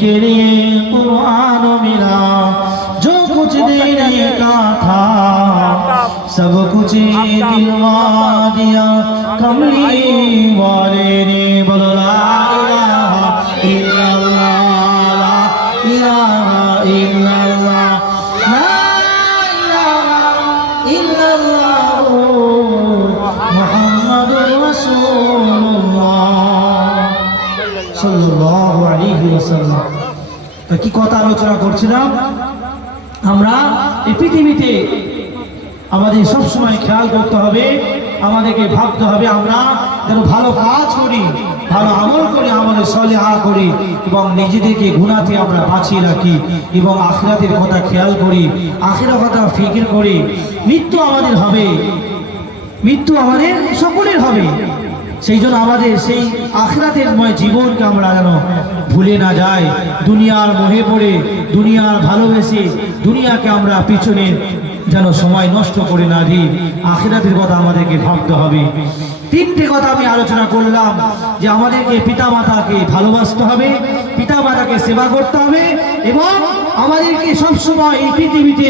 के लिए कुरान मिला जो कुछ देने का था सब कुछ दिलवा दिया कमली वाले ने बोलो ला इलाहा তা কি কথা আলোচনা করছিলাম? আমরা এই পৃথিবীতে আমাদের সব সময় খেয়াল করতে হবে, আমাদেরকে ভাবতে হবে আমরা যেন ভালো কাজ করি, ভালো আমল করি আমাদের সলেহা করি এবং নিজেদেরকে গুণাতে আমরা বাঁচিয়ে রাখি এবং আখিরাতের কথা খেয়াল করি আখিরা কথা ফিকির করি। মৃত্যু আমাদের হবে, মৃত্যু আমাদের সকলের হবে। সেই জন্য আমাদের সেই আখরাতের ময় জীবনকে আমরা যেন ভুলে না যাই। দুনিয়ার মোহে পড়ে, দুনিয়ার ভালোবেসে, দুনিয়াকে আমরা পিছনে যেন সময় নষ্ট করে না দিই। আখিরাতের কথা আমাদেরকে ভাবতে হবে। তিনটে কথা আমি আলোচনা করলাম যে আমাদেরকে পিতা মাতাকে ভালোবাসতে হবে পিতা মাতাকে সেবা করতে হবে আমাদেরকে সবসময় এই পৃথিবীতে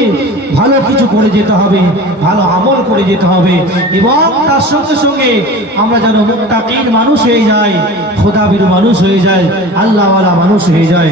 ভালো কিছু করে যেতে হবে, ভালো আমল করে যেতে হবে এবং তার সঙ্গে সঙ্গে আমরা যেন মুক্তাকির মানুষ হয়ে যাই, খোদাবির মানুষ হয়ে যায় আল্লাহওয়ালা মানুষ হয়ে যায়